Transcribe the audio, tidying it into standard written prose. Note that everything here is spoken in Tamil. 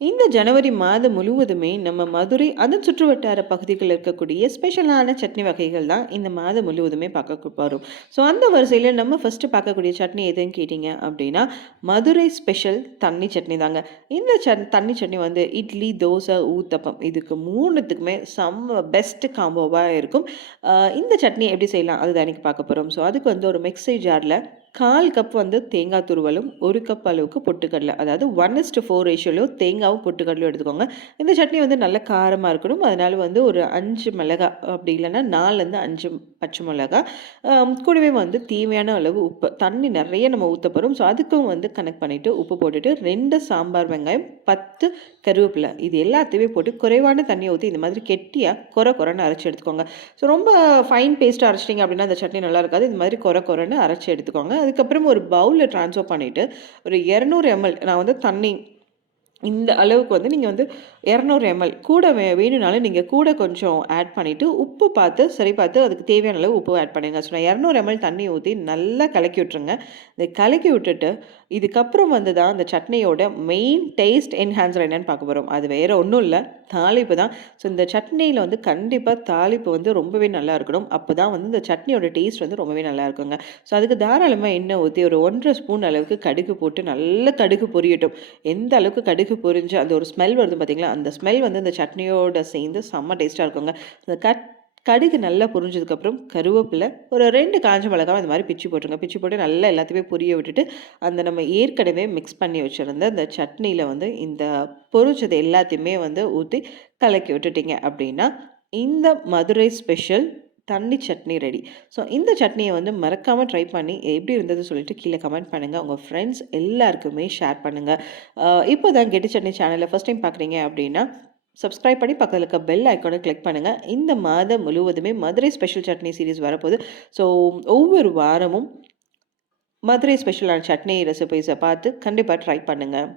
இந்த ஜனவரி மாதம் முழுவதுமே நம்ம மதுரை அதன் சுற்றுவட்டார பகுதிகளில் இருக்கக்கூடிய ஸ்பெஷலான சட்னி வகைகள் தான் இந்த மாதம் முழுவதுமே பார்க்க போகிறோம். ஸோ அந்த வரிசையில் நம்ம ஃபஸ்ட்டு பார்க்கக்கூடிய சட்னி எதுன்னு கேட்டிங்க அப்படின்னா, மதுரை ஸ்பெஷல் தண்ணி சட்னி தாங்க. இந்த தண்ணி சட்னி வந்து இட்லி, தோசை, ஊத்தப்பம் இதுக்கு 3த்துக்குமே செம்ம பெஸ்ட் காம்போவாக இருக்கும். இந்த சட்னி எப்படி செய்யலாம் அதுதான் இன்றைக்கி பார்க்க போகிறோம். ஸோ அதுக்கு வந்து ஒரு மிக்ஸி ஜாரில் 1/4 கப் வந்து தேங்காய் துருவலும், 1 கப் அளவுக்கு பொட்டுக்கடலை. அதாவது 1:4 ரேஷியோல தேங்காவும், பொட்டுக்கடலையும் எடுத்துக்கோங்க. இந்த சட்னி வந்து நல்ல காரமா இருக்கணும். அதனால வந்து ஒரு 5 மிளகாய் அப்படி இல்லைன்னா 4லேருந்து 5 பச்சை மிளகாய். கூடவே வந்து தேவையான அளவு உப்பு. தண்ணி நிறைய நம்ம ஊத்த போறோம். ஸோ அதுக்கும் வந்து கனெக்ட் பண்ணிட்டு உப்பு போட்டுட்டு 2 சாம்பார் வெங்காயம், 10 கருவேப்பிலை இது எல்லாத்தையுமே போட்டு குறைவான தண்ணியை ஊற்றி இந்த மாதிரி கெட்டியா கொரன்னு அரைச்சு எடுத்துக்கோங்க. ஸோ ரொம்ப ஃபைன் பேஸ்ட்டா அரைச்சிட்டிங்க அப்படின்னா அந்த சட்னி நல்லா இருக்காது. இந்த மாதிரி கொரன்னு அரைச்சு எடுத்துக்கோங்க. அதுக்கப்புறம் ஒரு பவுலில் ட்ரான்ஸ்ஃபர் பண்ணிவிட்டு ஒரு 200 எம்எல் நான் வந்து தண்ணி இந்த அளவுக்கு வந்து நீங்கள் வந்து 200 எம்எல் கூட வேணும்னாலும் நீங்கள் கூட கொஞ்சம் ஆட் பண்ணிவிட்டு உப்பு பார்த்து சரி பார்த்து அதுக்கு தேவையான அளவு உப்பு ஆட் பண்ணுங்க. ஸோ நான் 200 எம்எல் தண்ணி ஊற்றி நல்லா கலக்கி விட்டுருங்க. இதை கலக்கி விட்டுட்டு இதுக்கப்புறம் வந்து தான் அந்த சட்னியோட மெயின் டேஸ்ட் என்ஹான்சர் என்னென்னு பார்க்க போகிறோம். அது வேறு ஒன்றும் இல்லை, தாளிப்பு தான். ஸோ இந்த சட்னியில் வந்து கண்டிப்பாக தாளிப்பு வந்து ரொம்பவே நல்லா இருக்கணும். அப்போ தான் வந்து இந்த சட்னியோட டேஸ்ட் வந்து ரொம்பவே நல்லா இருக்குங்க. ஸோ அதுக்கு தாராளமாக எண்ணெய் ஊற்றி ஒரு 1½ ஸ்பூன் அளவுக்கு கடுகு போட்டு நல்லா கடுகு பொரியட்டும். எந்த அளவுக்கு கடுகு பொரிஞ்சு அந்த ஒரு ஸ்மெல் வருது பார்த்தீங்களா, அந்த ஸ்மெல் வந்து இந்த சட்னியோட சேர்ந்து செம்ம டேஸ்ட்டாக இருக்குங்க. அந்த கடுகு நல்லா பொரிஞ்சதுக்கப்புறம் கருவேப்பிலை, ஒரு 2 காஞ்ச மிளகாய் இந்த மாதிரி பிச்சு போட்டுருங்க. பிச்சு போட்டு நல்லா எல்லாத்தையுமே பொரிய விட்டுட்டு, அந்த நம்ம ஏற்கனவே மிக்ஸ் பண்ணி வச்சுருந்த அந்த சட்னியில் வந்து இந்த பொரிச்சது எல்லாத்தையுமே வந்து ஊற்றி கலக்கி விட்டுட்டிங்க அப்படின்னா, இந்த மதுரை ஸ்பெஷல் தண்ணி சட்னி ரெடி. ஸோ இந்த சட்னியை வந்து மறக்காமல் ட்ரை பண்ணி எப்படி இருந்தது சொல்லிட்டு கீழே கமெண்ட் பண்ணுங்கள். உங்கள் ஃப்ரெண்ட்ஸ் எல்லாருக்குமே ஷேர் பண்ணுங்கள். இப்போ தான் கெட்டி சட்னி சேனலை ஃபஸ்ட் டைம் பார்க்குறீங்க அப்படின்னா சப்ஸ்கிரைப் பண்ணி பக்கத்தில் இருக்க பெல் ஐக்கானை கிளிக் பண்ணுங்கள். இந்த மாதம் முழுவதுமே மதுரை ஸ்பெஷல் சட்னி சீரீஸ் வரப்போகுது. ஸோ ஒவ்வொரு வாரமும் மதுரை ஸ்பெஷலான சட்னி ரெசிபீஸை பார்த்து கண்டிப்பாக ட்ரை பண்ணுங்கள்.